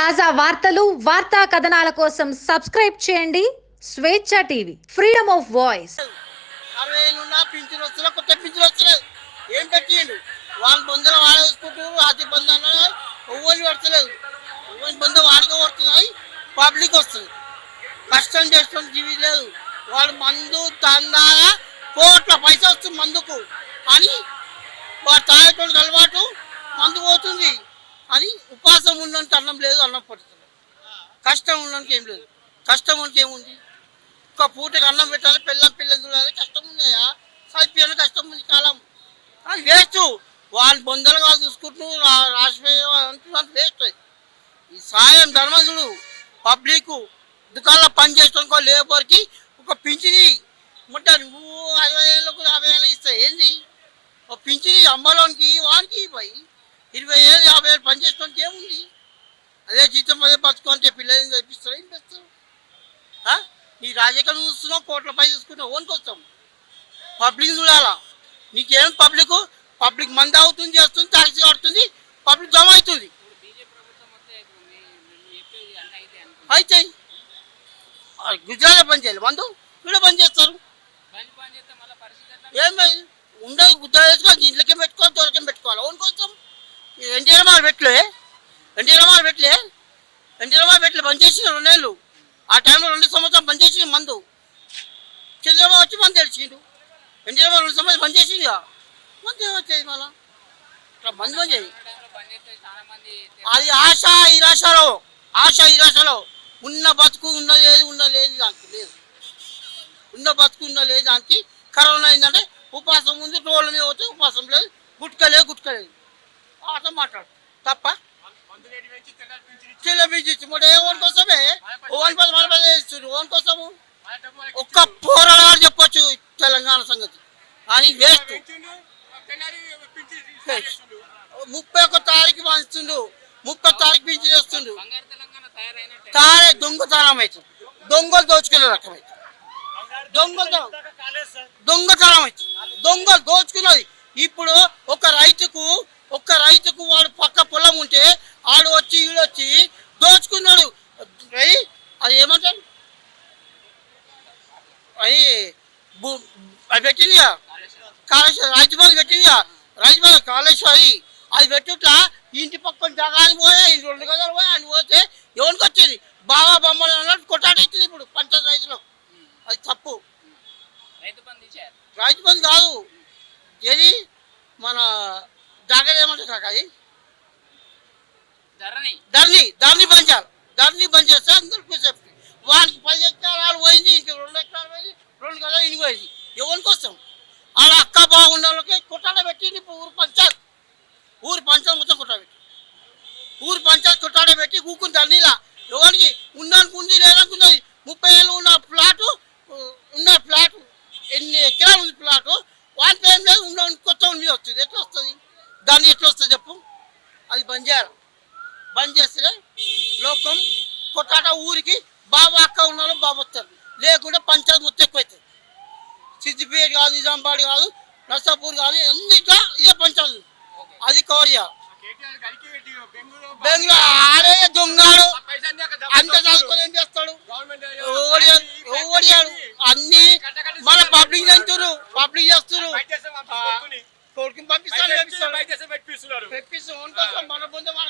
తాజా వార్తలు వార్తా కథనాల కోసం సబ్స్క్రైబ్ చేయండి. స్వేచ్ఛ టీవీ ఫ్రీడమ్ ఆఫ్ వాయిస్. అరవై ఏళ్ళు ఉన్నా పింఛన్ వస్తున్నా కొత్త పింఛన్ వస్తలేదు ఏం పెట్టిండు? వాళ్ళు బంధువులు వాడే వేసుకుంటారు అతి బంధు అన్న ఒవ్వని పడతలేదు. ఒవ్వని బంధు వాడిగా పడుతున్నాయి పబ్లిక్ వస్తుంది. కష్టం చేస్తున్న జీవి లేదు. వాళ్ళు మందు దందాల కోట్ల పైసా వస్తుంది మందుకు. అని వాడు తాగేటువంటి అలవాటు మందు పోతుంది. అని ఉపాసం ఉన్నంత అన్నం లేదు అన్నం పడుతుంది. కష్టం ఉన్నందుకు ఏం లేదు. కష్టం ఉంటే ఏముంది? ఒక పూటకి అన్నం పెట్టాలి పిల్లం పిల్లలు చూడాలి. కష్టం ఉన్నాయా? సైపియాలి కష్టం ఉంది కాలం. అది వేస్ట్ వాళ్ళు బొందలు వాళ్ళు చూసుకుంటూ రాసిపోయే అంటున్నారు వేస్ట్ ఈ సాయం ధర్మజుడు పబ్లిక్ దుకాణంలో పని లేబర్కి ఒక పింఛని ముట్ట నువ్వు అరవై ఏళ్ళకు యాభై ఏళ్ళు ఇస్తాయి ఏంది? ఒక పింఛని అమ్మలోనికి వానికి పోయి ఇరవై ఏళ్ళు యాభై ఏళ్ళు పని చేసుకోనికి ఏముంది? అదే జీతం అదే బతుకుంటే పిల్లల్ని చదివిస్తారు ఏం చేస్తారు? నీ రాజకీయం చూస్తున్నావు కోట్ల పై చూసుకున్నావు ఓనికి వస్తాం పబ్లిక్ చూడాలా? నీకేం పబ్లిక్? పబ్లిక్ మంది అవుతుంది చేస్తుంది ట్యాక్సీ కడుతుంది పబ్లిక్ జమ అవుతుంది. అయితే గుజరాత్ పని చేయాలి మందు? ఇక్కడ పని చేస్తారు ఏం ఉండదు గుద్ద రామారావు రామాలు పెట్టలే? ఎన్టీ రామారావు పెట్టలే? ఎన్టీ రామారావు పెట్టలే పని రెండేళ్ళు ఆ టైంలో రెండు సంవత్సరాలు పనిచేసి మందు. చంద్రబాబు వచ్చి మంది తెలిసిండు ఎన్టీ రామారావు రెండు సంవత్సరాలు పనిచేసింది మంది వచ్చేది మళ్ళా? ఇట్లా మంది పనిచేయి అది ఆశ ఈ రాశలో ఆశ ఈ రాశలో. ఉన్న బతుకు ఉన్న లేదు ఉన్న లేదు దానికి లేదు. ఉన్న బతుకు ఉన్న లేదు దానికి కరోనా ఏంటంటే ఉపాసం ఉంది టోళ్ళ మీద పోతే ఉపాసం లేదు గుట్క లేదు గుట్క లేదు. ఆట మాట్లాడు తప్ప? చిల్ల ఓన్ కోసమే? ఓన్ కోసం మన ఓన్ కోసము? ఒక్క పోరాడు చెప్పొచ్చు తెలంగాణ సంగతి. అని వేస్ట్. ముప్పై ఒక్క తారీఖు పంచుతుండు. ముప్పై తారీఖు పింఛన్ చేస్తుండు. తారే దొంగతనం అవుతుంది దొంగలు దోచుకునే రకం అవుతుంది దొంగలు దొంగతనం అవుతుంది దొంగలు దోచుకున్నది. ఇప్పుడు ఒక రైతుకు ఒక రైతుకు వాడు పక్క పొలం ఉంటే ఆడు వచ్చి ఈడు వచ్చి దోచుకున్నాడు. అయ్యి అది ఏమంటారు? అయ్యి భూ- అది పెట్టిందిగా? కాళేశ్వరం రైతు బంధు పెట్టిందిగా? రైతు బంధు కాళేశ్వరి అది. పెట్టుట్లా ఇంటి పక్కన జగాని పోయా ఇంటి రెండు గదాలు పోయా అని పోతే ఎవరికి వచ్చింది? బాగా బొమ్మలు అన్నట్టు కొట్టాడైతుంది ఇప్పుడు పంచాయతీ రైతులు. అది తప్పు. రైతు బంధు కాదు. ఏది? మన జాగ్రత్త ఏమంటారు కాక అది? ధరణి. ధరణి బంద్ చేయాలి ధర్ని బంద్ చేస్తే అందరికీ సేఫ్టీ వానికి పది ఎకరాలు పోయింది ఇంక రెండు ఎకరాలు పోయింది రెండు గదాలు ఇంటికి పోయింది. ఎవరికి వస్తాం? వాళ్ళ అక్క బాగున్న వాళ్ళకి కుట్టాడ పెట్టి ఊరు పంచాయత్. ఊరు పంచాయత్ మొత్తం కొట్టాబెట్టి ఊరు పంచాయత్ కుట్టాడ పెట్టి కూకుని ధర్నీలా ఎవరికి ఉందనుకుంది ఉంది లేదనుకున్నది ముప్పై ఏళ్ళు ఉన్న ప్లాటు ఉన్న ప్లాట్ ఎన్ని ఎకరాలు ఉంది ప్లాటు వాటి ఏం లేదు ఉన్న కొత్త ఉంది వస్తుంది. ఎట్లా వస్తుంది? దాన్ని ఎట్లా వస్తుంది చెప్పు? అది బంద్ చేయాలి బంద్ చేస్తే లోకం కొట్టాట ఊరికి బాబా అక్క ఉన్నాడు బాబు వస్తారు లేకుంటే పంచాయతీ మొత్తం ఎక్కువైతుంది సిద్దిపేట కాదు నిజామాబాద్ కాదు నర్సాపూర్ కాదు అన్నిట్లో ఇదే పంచాయతీ. అది కవర్ చేయాలి బెంగళూరు ఆడే దొంగాడు అంత చదువుకొని ఏం చేస్తాడు? ఓడియాడు అన్ని మన పబ్లిక్ చేస్తున్నారు పబ్లిక్ చేస్తున్నారు కొడుకుని పంపిస్తాను మన